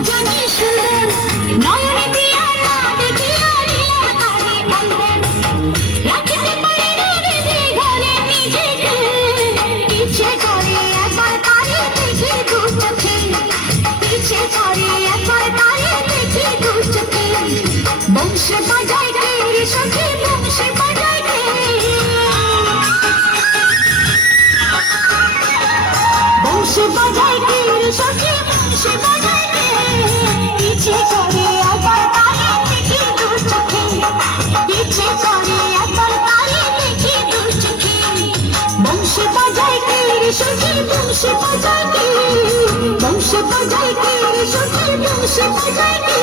জানি সুন্দর নয়নে দিয়া না দেখিয়া রিয়া তারে বন্ধন রাখতে পারি না বেঁধে ঘরে নিজেকে ইচ্ছে করে একবার তারে দেখি দু চোখে ইচ্ছে করে একবার তারে দেখি দু চোখে বংশ বাজায় কে রে সখী বংশ বাজায় কে বংশ বাজায় কে রে সখী বংশ বাজায় কে ইচ্ছে করে একবার তারে দেখি দু চোখে ইচ্ছে করে একবার তারে দেখি দু চোখে বংশ বাজায় কে রে সখী বংশ বাজায় কে বংশ বাজায় কে রে সখী বংশ বাজায় কে